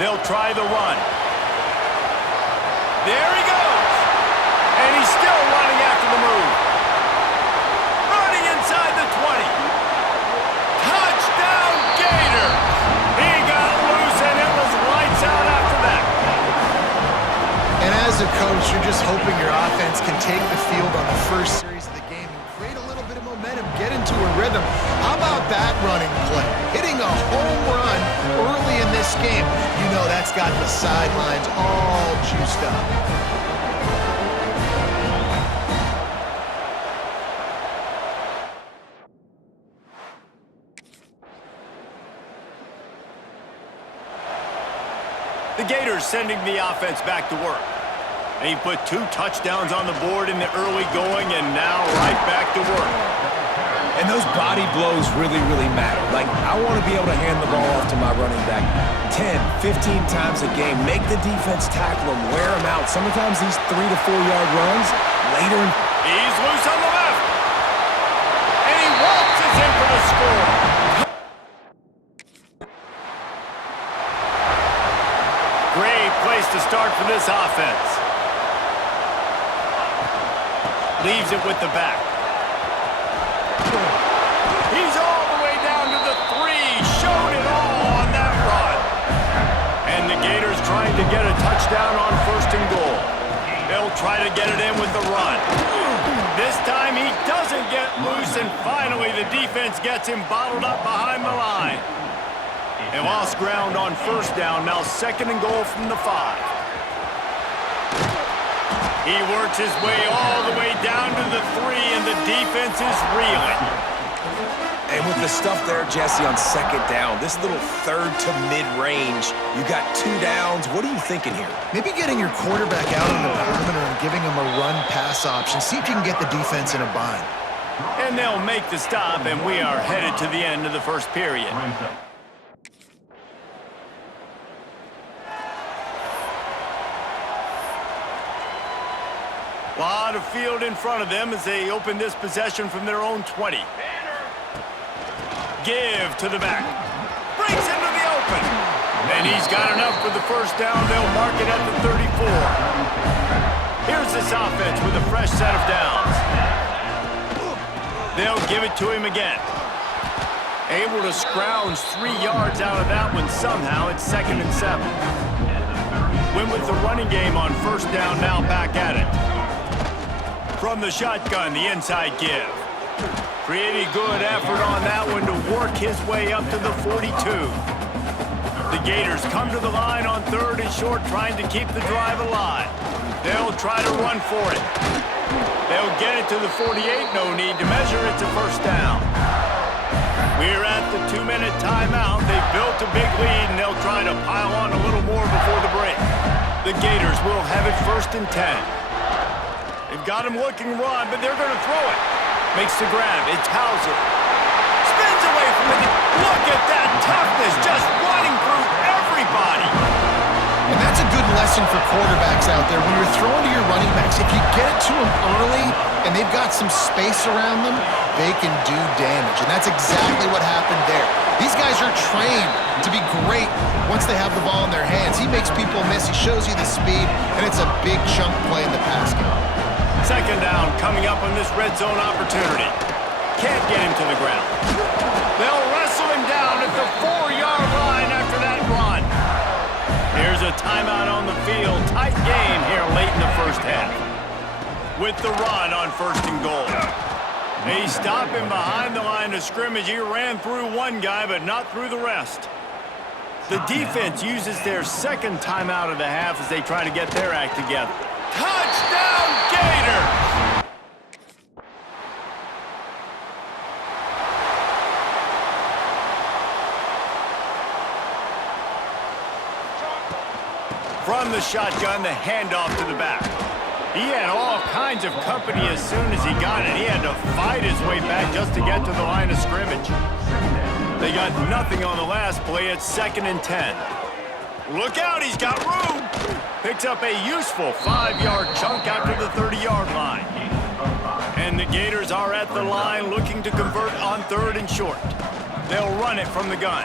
They'll try the run. There he goes. And he's still running after the move. Running inside the 20. Touchdown, Gator. He got loose, and it was lights out after that. And as a coach, you're just hoping your offense can take the field on the first series of the game and create a little bit of momentum, get into a rhythm. How about that running play? Hitting a home run early in this game. You know that's got the sidelines all juiced up. The Gators sending the offense back to work. And he put 2 touchdowns on the board in the early going, and now right back to work. And those body blows really, really matter. Like, I want to be able to hand the ball off to my running back 10, 15 times a game. Make the defense tackle him, wear him out. Sometimes these 3 to 4 yard runs later. He's loose on the left. And he waltzes in for the score. Great place to start for this offense. Leaves it with the back. He's all the way down to the 3. Showed it all on that run. And the Gators trying to get a touchdown on 1st and goal. They'll try to get it in with the run. This time he doesn't get loose, and finally the defense gets him bottled up behind the line. They lost ground on 1st down, now 2nd and goal from the 5. He works his way all the way down to the 3, and the defense is reeling. And with the stuff there, Jesse, on 2nd down, this little 3rd to mid-range, you got 2 downs. What are you thinking here? Maybe getting your quarterback out on the perimeter and giving him a run-pass option. See if you can get the defense in a bind. And they'll make the stop, and we are headed to the end of the 1st period. A lot of field in front of them as they open this possession from their own 20. Give to the back. Breaks into the open. And he's got enough for the 1st down. They'll mark it at the 34. Here's this offense with a fresh set of downs. They'll give it to him again. Able to scrounge 3 yards out of that one somehow. It's 2nd and 7. Win with the running game on 1st down, now back at it. From the shotgun, the inside give. Pretty good effort on that one to work his way up to the 42. The Gators come to the line on 3rd and short, trying to keep the drive alive. They'll try to run for it. They'll get it to the 48, no need to measure it to 1st down. We're at the 2-minute timeout. They've built a big lead, and they'll try to pile on a little more before the break. The Gators will have it 1st and 10. They've got him looking run, but they're going to throw it. Makes the grab. It's Hauser. Spins away from it. Look at that toughness, just running through everybody. And that's a good lesson for quarterbacks out there. When you're throwing to your running backs, if you get it to them early and they've got some space around them, they can do damage. And that's exactly what happened there. These guys are trained to be great once they have the ball in their hands. He makes people miss. He shows you the speed, and it's a big chunk play in the pass game. 2nd down coming up on this red zone opportunity. Can't get him to the ground. They'll wrestle him down at the 4-yard line after that run. Here's a timeout on the field. Tight game here late in the 1st half. With the run on 1st and goal. They stop him behind the line of scrimmage. He ran through one guy, but not through the rest. The defense uses their 2nd timeout of the half as they try to get their act together. Touchdown, Gators! From the shotgun, the handoff to the back. He had all kinds of company as soon as he got it. He had to fight his way back just to get to the line of scrimmage. They got nothing on the last play. It's 2nd and 10. Look out, he's got room. Picks up a useful 5-yard chunk out to the 30-yard line. And the Gators are at the line looking to convert on 3rd and short. They'll run it from the gun.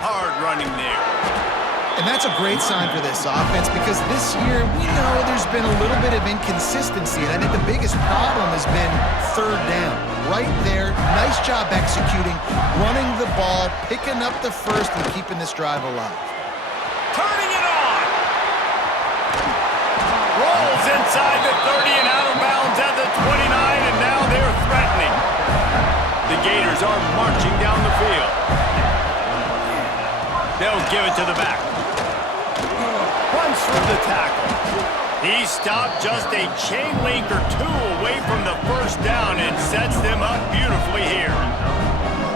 Hard running there. And that's a great sign for this offense because this year we know there's been a little bit of inconsistency, and I think the biggest problem has been third down. Right there, nice job executing, running the ball, picking up the first, and keeping this drive alive. Turning it on! Rolls inside the 30 and out of bounds at the 29, and now they're threatening. The Gators are marching down the field. They'll give it to the back. Runs through the tackle. He stopped just a chain link or two away from the first down and sets them up beautifully here.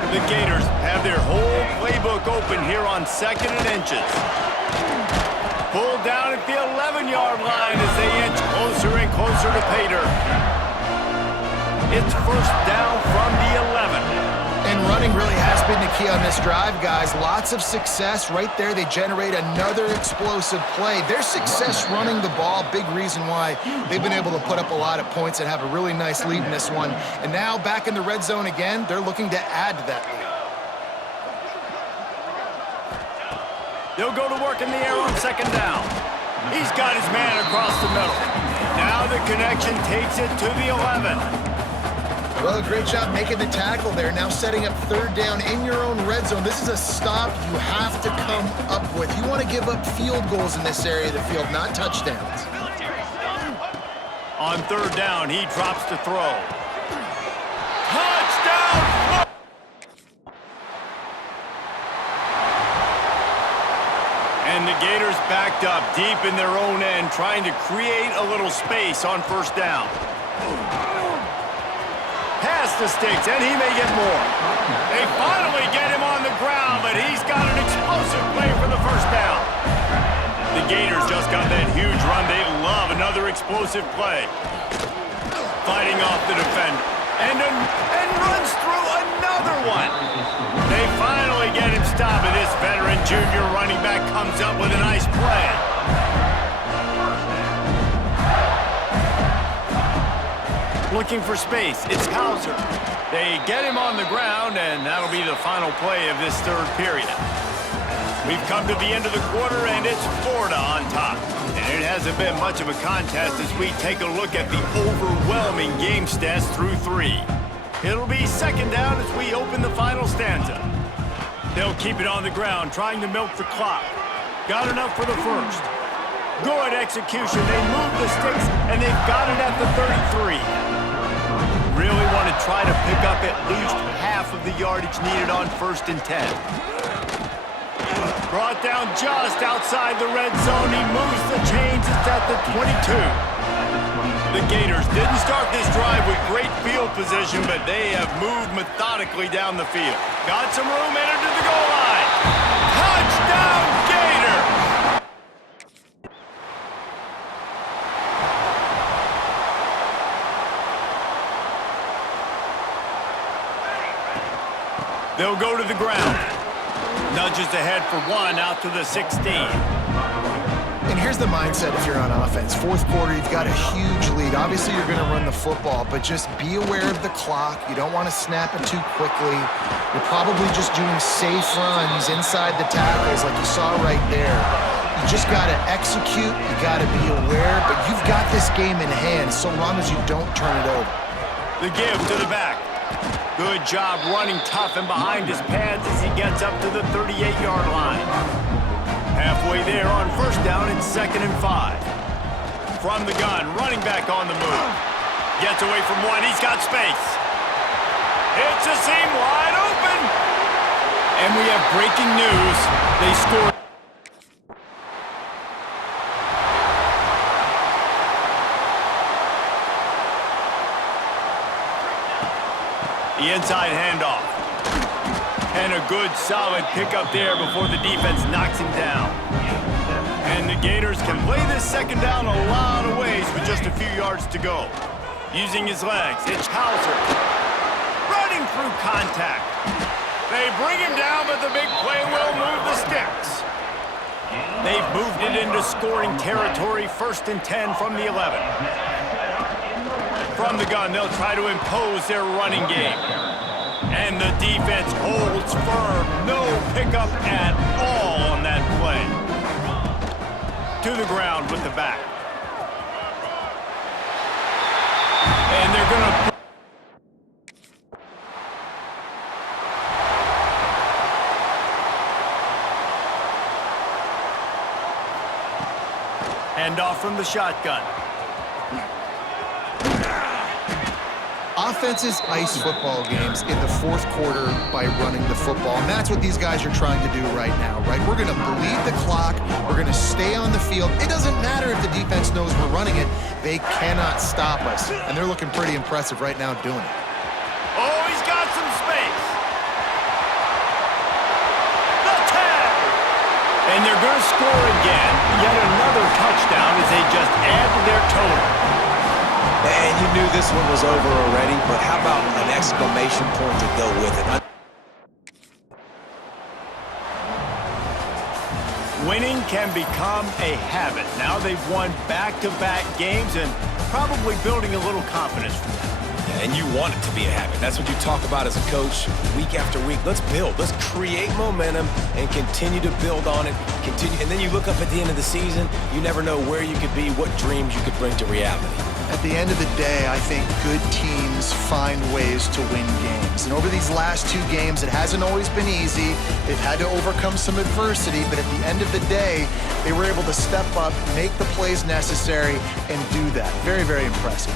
The Gators have their whole playbook open here on 2nd and inches. Pulled down at the 11-yard line as they inch closer and closer to pay dirt. It's first down from the 11. And running really has been the key on this drive, guys. Lots of success right there. They generate another explosive play. Their success running the ball, big reason why they've been able to put up a lot of points and have a really nice lead in this one. And now back in the red zone again, they're looking to add to that lead. They'll go to work in the air on 2nd down. He's got his man across the middle. Now the connection takes it to the 11. Well, great job making the tackle there. Now setting up third down in your own red zone. This is a stop you have to come up with. You want to give up field goals in this area of the field, not touchdowns. On 3rd down, he drops to throw. Touchdown! And the Gators backed up deep in their own end, trying to create a little space on 1st down. Pass the sticks, and he may get more. They finally get him on the ground, but he's got an explosive play for the 1st down. The Gators just got that huge run. They love another explosive play. Fighting off the defender, and runs through another one. They finally get him stopped, and this veteran junior running back comes up with a nice play. Looking for space, it's Hauser. They get him on the ground, and that'll be the final play of this 3rd period. We've come to the end of the quarter, and it's Florida on top. And it hasn't been much of a contest as we take a look at the overwhelming game stats through 3. It'll be 2nd down as we open the final stanza. They'll keep it on the ground, trying to milk the clock. Got enough for the first. Good execution. They move the sticks, and they've got it at the 33. Really want to try to pick up at least half of the yardage needed on 1st and 10. Brought down just outside the red zone. He moves the chains. It's at the 22. The Gators didn't start this drive with great field position, but they have moved methodically down the field. Got some room, entered to the goal line. Touchdown, Gators! They'll go to the ground. Nudges ahead for 1 out to the 16. And here's the mindset if you're on offense. 4th quarter, you've got a huge lead. Obviously, you're going to run the football, but just be aware of the clock. You don't want to snap it too quickly. You're probably just doing safe runs inside the tackles like you saw right there. You just got to execute. You got to be aware, but you've got this game in hand so long as you don't turn it over. The give to the back. Good job running tough and behind his pads as he gets up to the 38-yard line. Halfway there on 1st down, it's 2nd and 5. From the gun, running back on the move. Gets away from 1, he's got space. It's a seam wide open. And we have breaking news. They scored. The inside handoff. And a good, solid pickup there before the defense knocks him down. And the Gators can play this 2nd down a lot of ways with just a few yards to go. Using his legs, it's Hauser. Running through contact. They bring him down, but the big play will move the sticks. They've moved it into scoring territory, 1st and 10 from the 11. From the gun, they'll try to impose their running game. And the defense holds firm. No pickup at all on that play. to the ground with the back. And they're going to... Hand off from the shotgun. Offenses ice football games in the fourth quarter by running the football, and that's what these guys are trying to do right now, right? We're going to bleed the clock. We're going to stay on the field. It doesn't matter if the defense knows we're running it. They cannot stop us, and they're looking pretty impressive right now doing it. Oh, he's got some space. The tag. And they're going to score again. Yet another touchdown as they just add to their total. And you knew this one was over already, but how about an exclamation point to go with it? Winning can become a habit. Now they've won back-to-back games and probably building a little confidence from that. And you want it to be a habit. That's what you talk about as a coach week after week. Let's build. Let's create momentum and continue to build on it. Continue, and then you look up at the end of the season, you never know where you could be, what dreams you could bring to reality. At the end of the day, I think good teams find ways to win games. And over these last two games, it hasn't always been easy. They've had to overcome some adversity, but at the end of the day, they were able to step up, make the plays necessary, and do that. Very, very impressive.